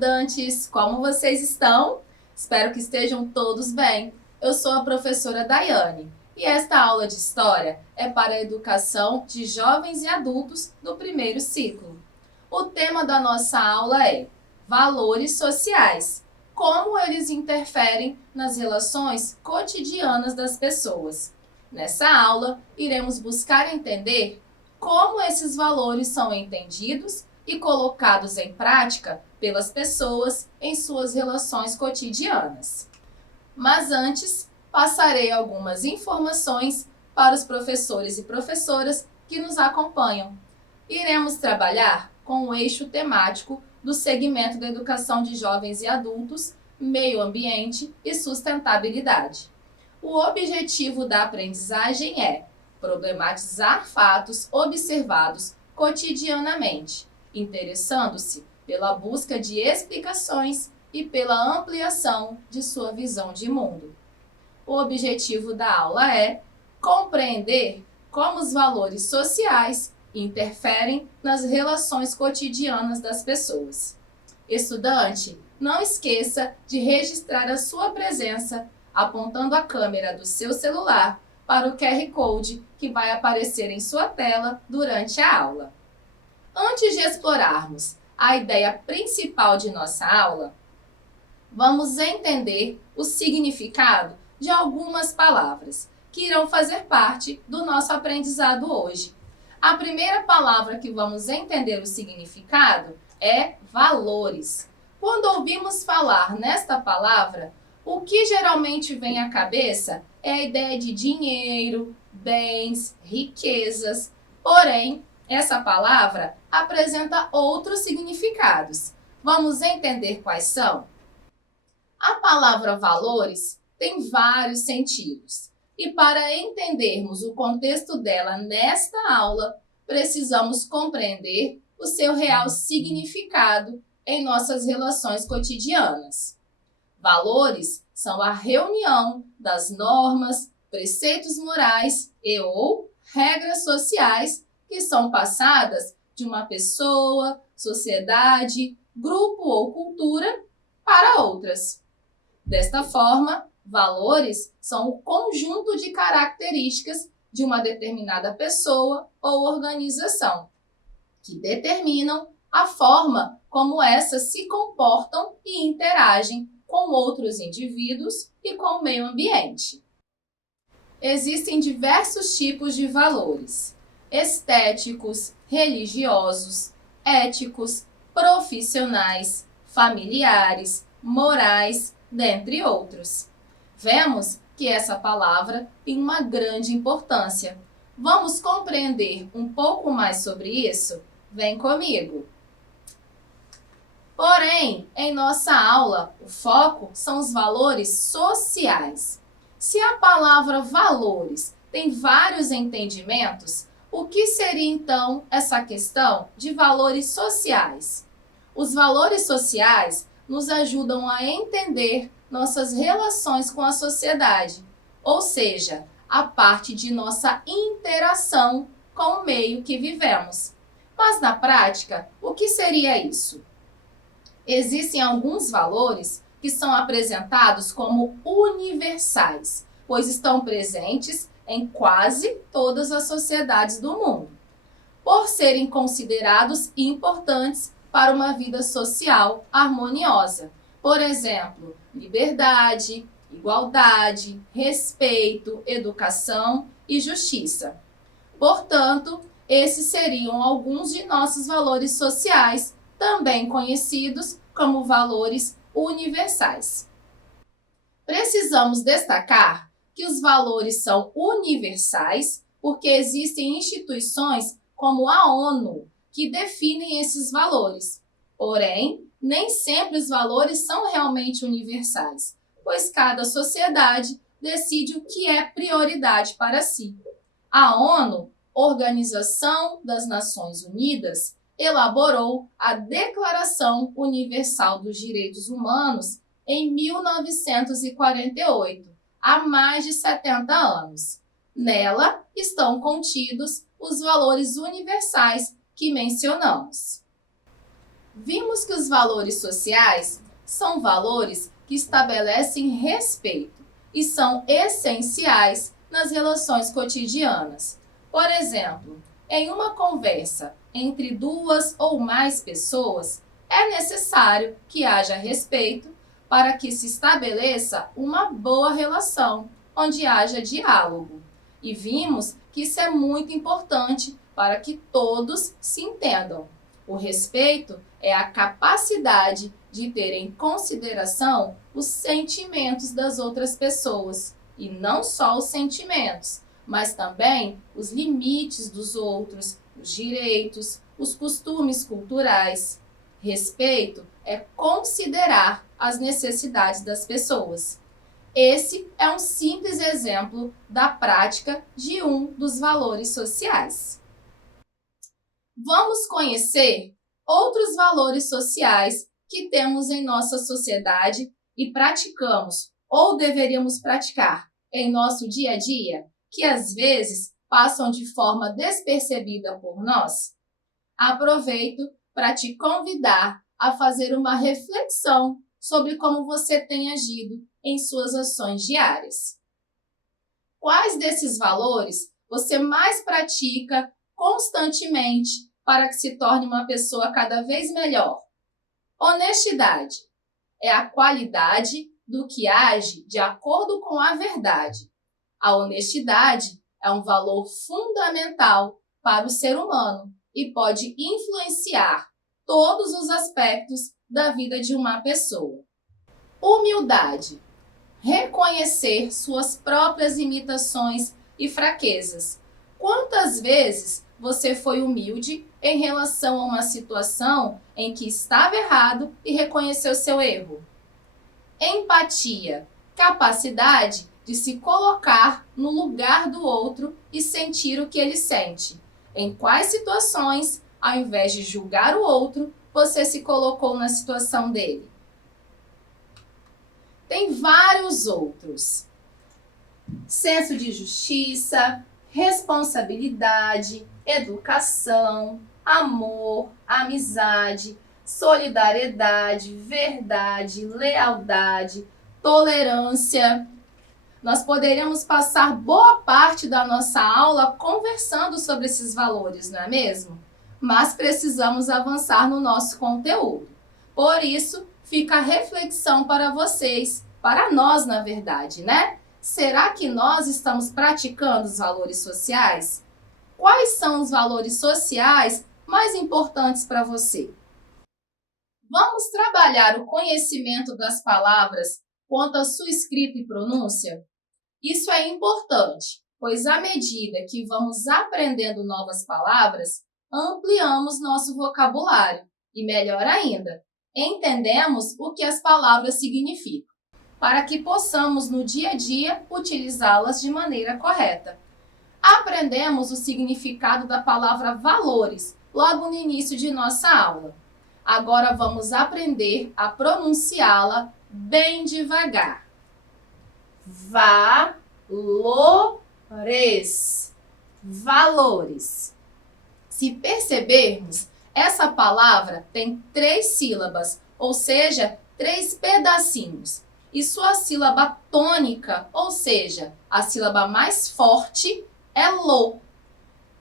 estudantes! Como vocês estão? Espero que estejam todos bem. Eu sou a professora Daiane e esta aula de História é para a educação de jovens e adultos do primeiro ciclo. O tema da nossa aula é Valores Sociais. Como eles interferem nas relações cotidianas das pessoas. Nessa aula, iremos buscar entender como esses valores são entendidos e colocados em prática pelas pessoas em suas relações cotidianas. Mas antes, passarei algumas informações para os professores e professoras que nos acompanham. Iremos trabalhar com o eixo temático do segmento da educação de jovens e adultos, meio ambiente e sustentabilidade. O objetivo da aprendizagem é problematizar fatos observados cotidianamente, interessando-se pela busca de explicações e pela ampliação de sua visão de mundo. O objetivo da aula é compreender como os valores sociais interferem nas relações cotidianas das pessoas. Estudante, não esqueça de registrar a sua presença apontando a câmera do seu celular para o QR Code que vai aparecer em sua tela durante a aula. Antes de explorarmos a ideia principal de nossa aula, vamos entender o significado de algumas palavras que irão fazer parte do nosso aprendizado hoje. A primeira palavra que vamos entender o significado é valores. Quando ouvimos falar nesta palavra, o que geralmente vem à cabeça é a ideia de dinheiro, bens, riquezas. Porém, essa palavra apresenta outros significados. Vamos entender quais são? A palavra valores tem vários sentidos. E para entendermos o contexto dela nesta aula, precisamos compreender o seu real significado em nossas relações cotidianas. Valores são a reunião das normas, preceitos morais ou regras sociais que são passadas de uma pessoa, sociedade, grupo ou cultura para outras. Desta forma, valores são o conjunto de características de uma determinada pessoa ou organização, que determinam a forma como essas se comportam e interagem com outros indivíduos e com o meio ambiente. Existem diversos tipos de valores: estéticos, religiosos, éticos, profissionais, familiares, morais, dentre outros. Vemos que essa palavra tem uma grande importância. Vamos compreender um pouco mais sobre isso? Vem comigo! Porém, em nossa aula, o foco são os valores sociais. Se a palavra valores tem vários entendimentos, o que seria então essa questão de valores sociais? Os valores sociais nos ajudam a entender nossas relações com a sociedade, ou seja, a parte de nossa interação com o meio que vivemos. Mas na prática, o que seria isso? Existem alguns valores que são apresentados como universais, pois estão presentes em quase todas as sociedades do mundo, por serem considerados importantes para uma vida social harmoniosa. Por exemplo, liberdade, igualdade, respeito, educação e justiça. Portanto, esses seriam alguns de nossos valores sociais, também conhecidos como valores universais. Precisamos destacar que os valores são universais porque existem instituições como a ONU que definem esses valores. Porém, nem sempre os valores são realmente universais, pois cada sociedade decide o que é prioridade para si. A ONU, Organização das Nações Unidas, elaborou a Declaração Universal dos Direitos Humanos em 1948, há mais de 70 anos. Nela estão contidos os valores universais que mencionamos. Vimos que os valores sociais são valores que estabelecem respeito e são essenciais nas relações cotidianas. Por exemplo, em uma conversa entre duas ou mais pessoas, é necessário que haja respeito para que se estabeleça uma boa relação, onde haja diálogo. E vimos que isso é muito importante para que todos se entendam. O respeito é a capacidade de ter em consideração os sentimentos das outras pessoas, e não só os sentimentos, mas também os limites dos outros, os direitos, os costumes culturais. Respeito é considerar as necessidades das pessoas. Esse é um simples exemplo da prática de um dos valores sociais. Vamos conhecer outros valores sociais que temos em nossa sociedade e praticamos ou deveríamos praticar em nosso dia a dia, que às vezes passam de forma despercebida por nós. Aproveito para te convidar a fazer uma reflexão sobre como você tem agido em suas ações diárias. Quais desses valores você mais pratica constantemente para que se torne uma pessoa cada vez melhor? Honestidade é a qualidade do que age de acordo com a verdade. A honestidade é um valor fundamental para o ser humano e pode influenciar todos os aspectos da vida de uma pessoa. Humildade. Reconhecer suas próprias limitações e fraquezas. Quantas vezes você foi humilde em relação a uma situação em que estava errado e reconheceu seu erro? Empatia. Capacidade de se colocar no lugar do outro e sentir o que ele sente. Em quais situações, ao invés de julgar o outro, você se colocou na situação dele? Tem vários outros. Senso de justiça, responsabilidade, educação, amor, amizade, solidariedade, verdade, lealdade, tolerância. Nós poderíamos passar boa parte da nossa aula conversando sobre esses valores, não é mesmo? Mas precisamos avançar no nosso conteúdo. Por isso, fica a reflexão para vocês, para nós, na verdade, né? Será que nós estamos praticando os valores sociais? Quais são os valores sociais mais importantes para você? Vamos trabalhar o conhecimento das palavras quanto à sua escrita e pronúncia? Isso é importante, pois à medida que vamos aprendendo novas palavras, ampliamos nosso vocabulário e, melhor ainda, entendemos o que as palavras significam, para que possamos no dia a dia utilizá-las de maneira correta. Aprendemos o significado da palavra valores logo no início de nossa aula. Agora vamos aprender a pronunciá-la bem devagar. Valores. Valores. Se percebermos, essa palavra tem 3 sílabas, ou seja, 3 pedacinhos. E sua sílaba tônica, ou seja, a sílaba mais forte, é lo.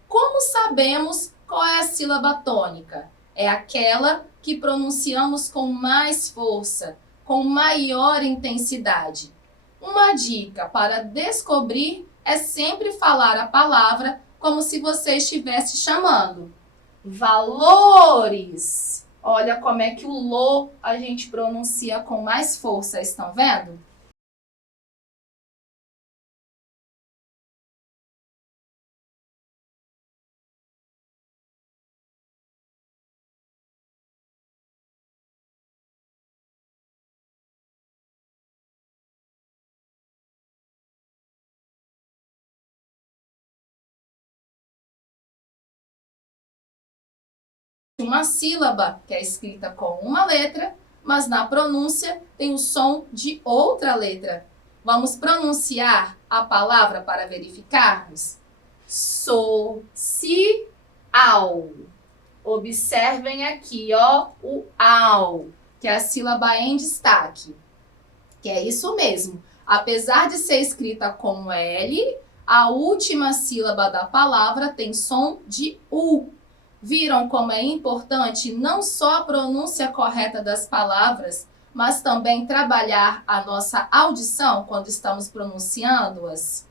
Como sabemos qual é a sílaba tônica? É aquela que pronunciamos com mais força, com maior intensidade. Uma dica para descobrir é sempre falar a palavra como se você estivesse chamando. Valores. Olha como é que o lo a gente pronuncia com mais força, estão vendo? Uma sílaba que é escrita com uma letra, mas na pronúncia tem o som de outra letra. Vamos pronunciar a palavra para verificarmos? Social. Observem aqui, ó, o ao, que é a sílaba em destaque. Que é isso mesmo. Apesar de ser escrita com L, a última sílaba da palavra tem som de U. Viram como é importante não só a pronúncia correta das palavras, mas também trabalhar a nossa audição quando estamos pronunciando-as?